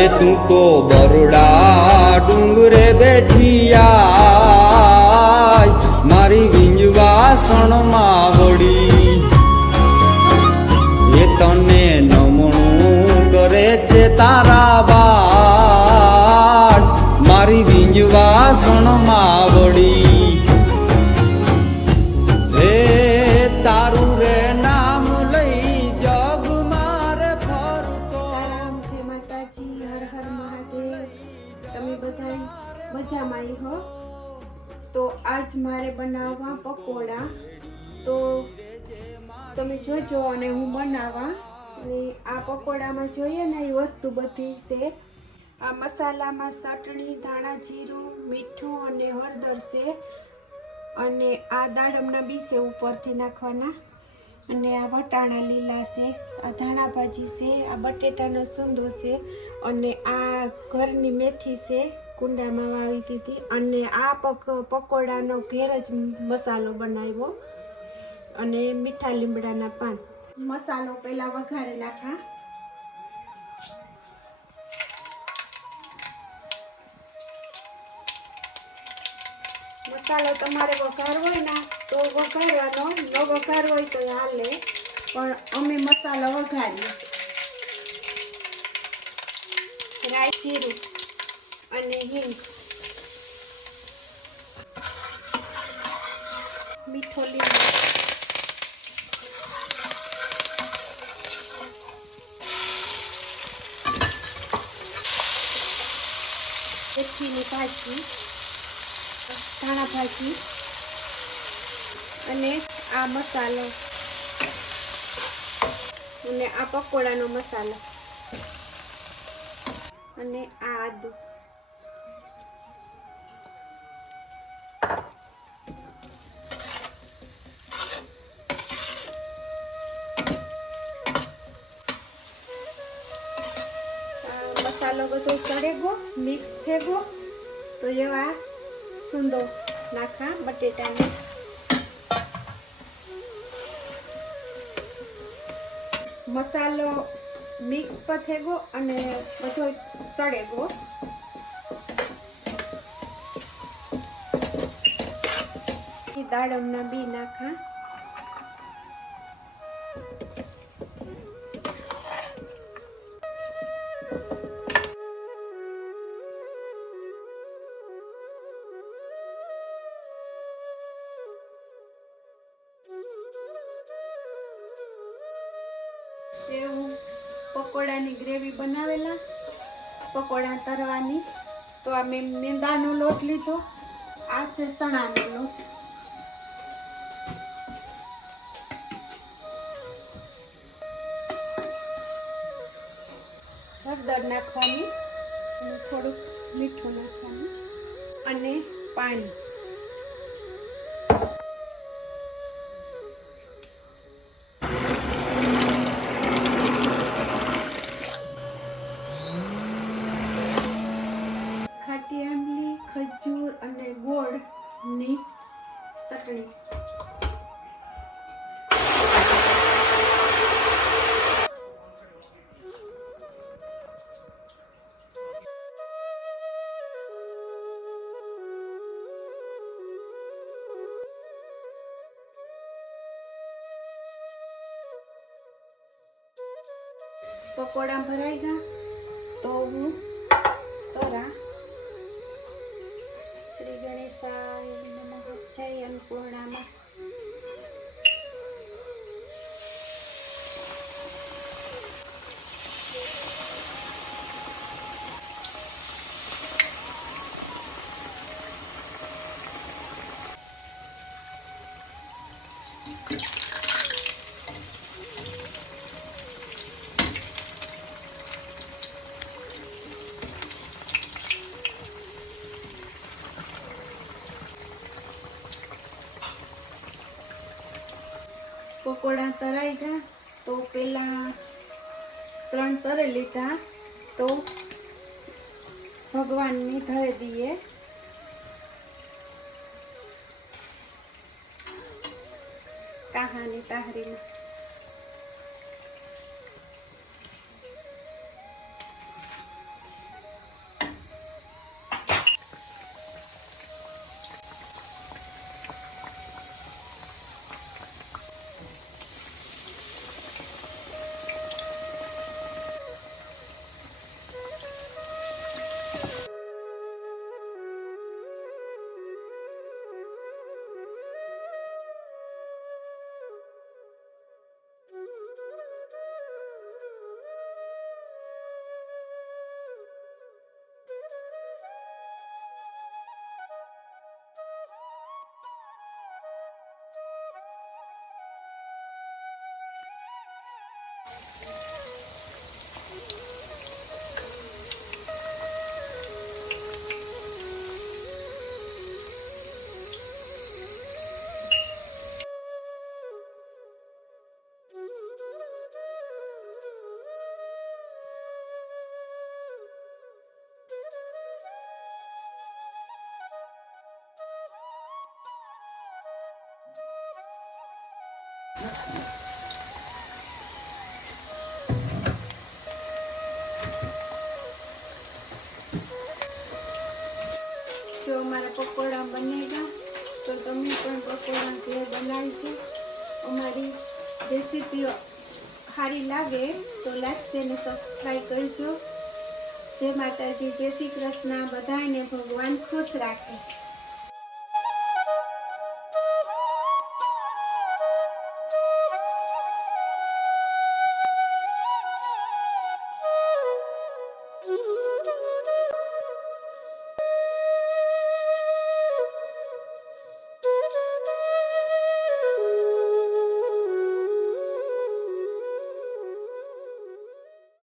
એ તું તો બરડા ડુંગરે બેઠી આય મારી વિંજવાસણમાં વળી એ તને નમણું કરે છે તારા બાળ મારી વિંજવાસણમાં વળી હે તારું રે નામ લઈ જગ મારે ફરતો જય માતાજી, હર હર મહાદેવ। તમે બધા મજામાં હો? તો આજ મારે બનાવવા પકોડા, તો તમે જોજો અને હું બનાવવા। અને આ પકોડામાં જોઈએ ને એ વસ્તુ બધી છે। આ મસાલામાં ચટણી, ધાણા જીરું, મીઠું અને હળદર છે, અને આ દાડમના બી છે ઉપરથી નાખવાના, અને આ વટાણા લીલા છે, આ ધાણા ભાજી છે, આ બટેટાનો સૂંદો છે, અને આ ઘરની મેથી છે, કુંડામાં વાવી દીધી, અને આ પકોડાનો ઘેર જ મસાલો બનાવ્યો, અને મીઠા લીમડાના પાન। મસાલો પહેલા વઘારી નાખા। મસાલો તમારે વઘારવો હોય ને તો વઘારવાનો, ન વઘારવો હોય તો હાલે, પણ અમે મસાલો વઘારીએ। રાઈ, જીરું અને હિંગ, મીઠો લીમડો, મેથીની ભાજી, ધાણા ભાજી, અને આ મસાલો, અને આ પકોડાનો મસાલો, અને આ આદુ, મસાલો બધો સળેગો, મિક્સ થેગો તો એવા સૂંદો નાખા બટેટાને, મસાલો મિક્સ પર થેગો અને બધો સળેગો, દાડમના બી નાખા, એવું પકોડાની ગ્રેવી બનાવેલા, પકોડા તરવાની। તો આ મેં મેંદાનો લોટ લીધો, આ છે ચણાનો લોટ, હળદર નાખવાની, અને થોડુંક મીઠું નાખવાનું, અને પાણી। ખાટી આંબલી, ખજૂર અને ગોળની ચટણી। પકોડા ભરાઈ ગયા તો હું તરા। શ્રી ગણેશાય નમઃ, જય અન્નપૂર્ણામાં। પકોડા તરાઈ ગયા તો પેલા 3 તરી લીધા, તો ભગવાનની ધરી દઈએ। કાહાની તાહરીમાં જો અમારા પકોડા બની ગયા, તો તમે પણ પકોડા ઘરે બનાવજો. અમારી રેસીપીઓ સારી લાગે તો લાઈક અને સબસ્ક્રાઈબ કરજો. જય માતાજી, જય શ્રી કૃષ્ણ. બધાને ભગવાન ખુશ રાખે.